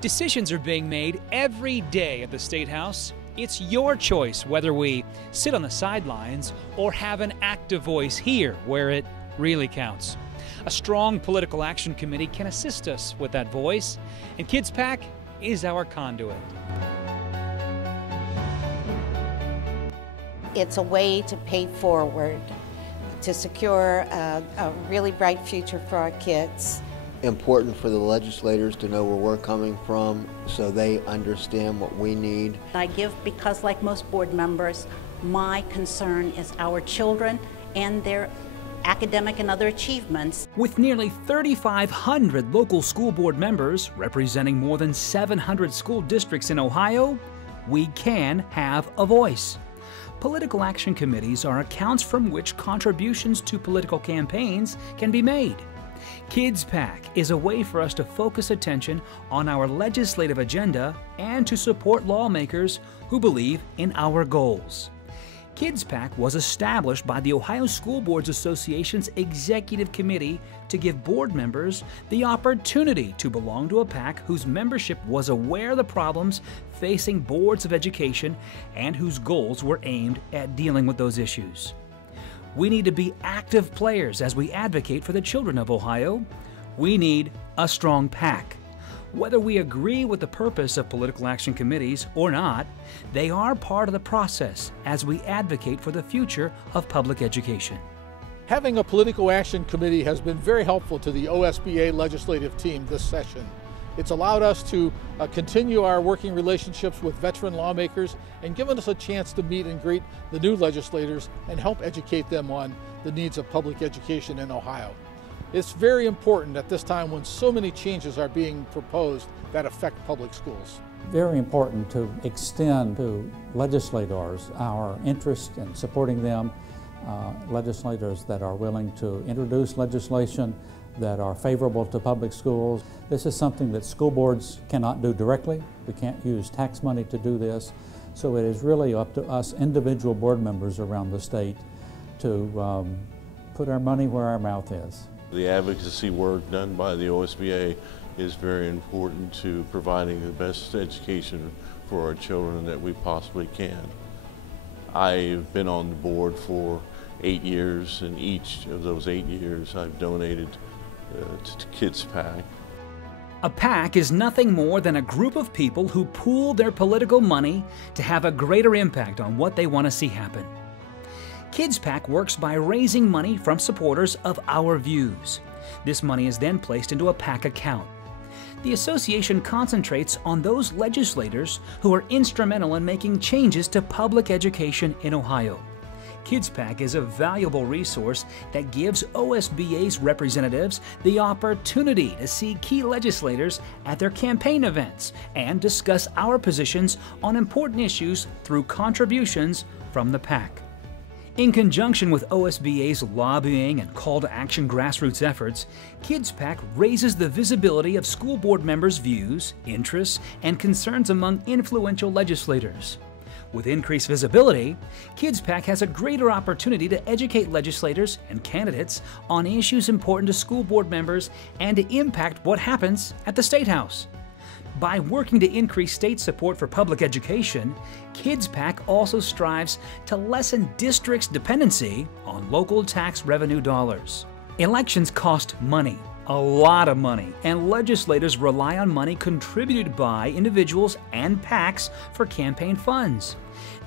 Decisions are being made every day at the State House. It's your choice whether we sit on the sidelines or have an active voice here where it really counts. A strong political action committee can assist us with that voice, and KidsPAC is our conduit. It's a way to pay forward, to secure a really bright future for our kids. Important for the legislators to know where we're coming from so they understand what we need. I give because, like most board members, my concern is our children and their academic and other achievements. With nearly 3,500 local school board members representing more than 700 school districts in Ohio, we can have a voice. Political action committees are accounts from which contributions to political campaigns can be made. KidsPAC is a way for us to focus attention on our legislative agenda and to support lawmakers who believe in our goals. KidsPAC was established by the Ohio School Boards Association's Executive Committee to give board members the opportunity to belong to a PAC whose membership was aware of the problems facing boards of education and whose goals were aimed at dealing with those issues. We need to be active players as we advocate for the children of Ohio. We need a strong PAC. Whether we agree with the purpose of political action committees or not, they are part of the process as we advocate for the future of public education. Having a political action committee has been very helpful to the OSBA legislative team this session. It's allowed us to continue our working relationships with veteran lawmakers and given us a chance to meet and greet the new legislators and help educate them on the needs of public education in Ohio. It's very important at this time when so many changes are being proposed that affect public schools. Very important to extend to legislators our interest in supporting them, legislators that are willing to introduce legislation that are favorable to public schools. This is something that school boards cannot do directly. We can't use tax money to do this. So it is really up to us individual board members around the state to put our money where our mouth is. The advocacy work done by the OSBA is very important to providing the best education for our children that we possibly can. I've been on the board for 8 years, and each of those 8 years I've donated to KidsPAC. A PAC is nothing more than a group of people who pool their political money to have a greater impact on what they want to see happen. KidsPAC works by raising money from supporters of our views. This money is then placed into a PAC account. The association concentrates on those legislators who are instrumental in making changes to public education in Ohio. KidsPAC is a valuable resource that gives OSBA's representatives the opportunity to see key legislators at their campaign events and discuss our positions on important issues through contributions from the PAC. In conjunction with OSBA's lobbying and call to action grassroots efforts, KidsPAC raises the visibility of school board members' views, interests, and concerns among influential legislators. With increased visibility, KidsPAC has a greater opportunity to educate legislators and candidates on issues important to school board members and to impact what happens at the State House. By working to increase state support for public education, KidsPAC also strives to lessen districts' dependency on local tax revenue dollars. Elections cost money, a lot of money, and legislators rely on money contributed by individuals and PACs for campaign funds.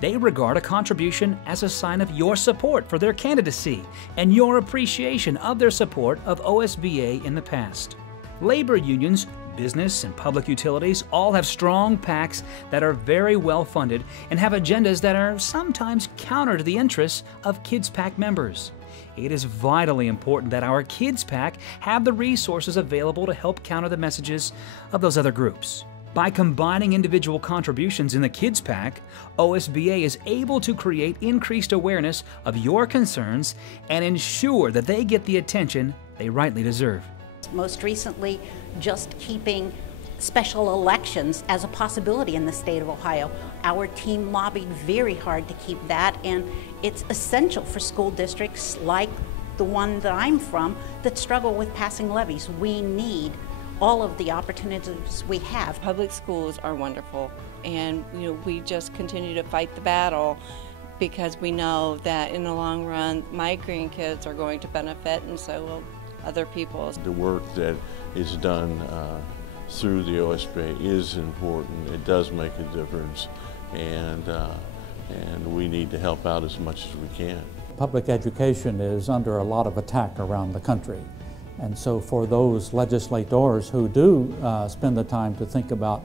They regard a contribution as a sign of your support for their candidacy and your appreciation of their support of OSBA in the past. Labor unions, business, and public utilities all have strong PACs that are very well funded and have agendas that are sometimes counter to the interests of KidsPAC members. It is vitally important that our KidsPAC have the resources available to help counter the messages of those other groups. By combining individual contributions in the KidsPAC, OSBA is able to create increased awareness of your concerns and ensure that they get the attention they rightly deserve. Most recently, just keeping special elections as a possibility in the state of Ohio. Our team lobbied very hard to keep that, and it's essential for school districts like the one that I'm from that struggle with passing levies. We need all of the opportunities we have. Public schools are wonderful, and we just continue to fight the battle because we know that in the long run my grandkids are going to benefit, and so will other people. The work that is done through the OSBA is important. It does make a difference, and we need to help out as much as we can. Public education is under a lot of attack around the country, and so for those legislators who do spend the time to think about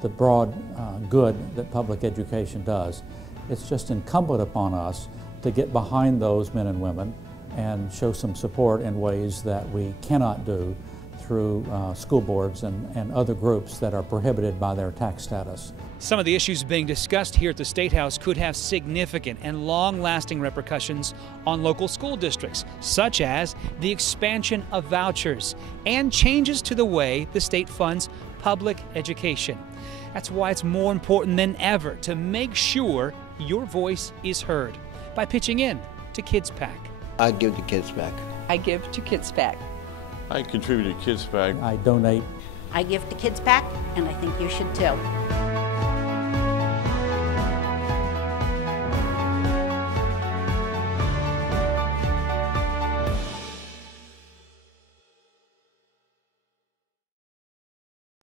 the broad good that public education does, it's just incumbent upon us to get behind those men and women and show some support in ways that we cannot do through school boards and other groups that are prohibited by their tax status. Some of the issues being discussed here at the State House could have significant and long-lasting repercussions on local school districts, such as the expansion of vouchers and changes to the way the state funds public education. That's why it's more important than ever to make sure your voice is heard by pitching in to Kids PAC. I'd give to KidsPAC. I give to Kids PAC. I contribute to KidsPAC. I donate. I give to Kids PAC, and I think you should too.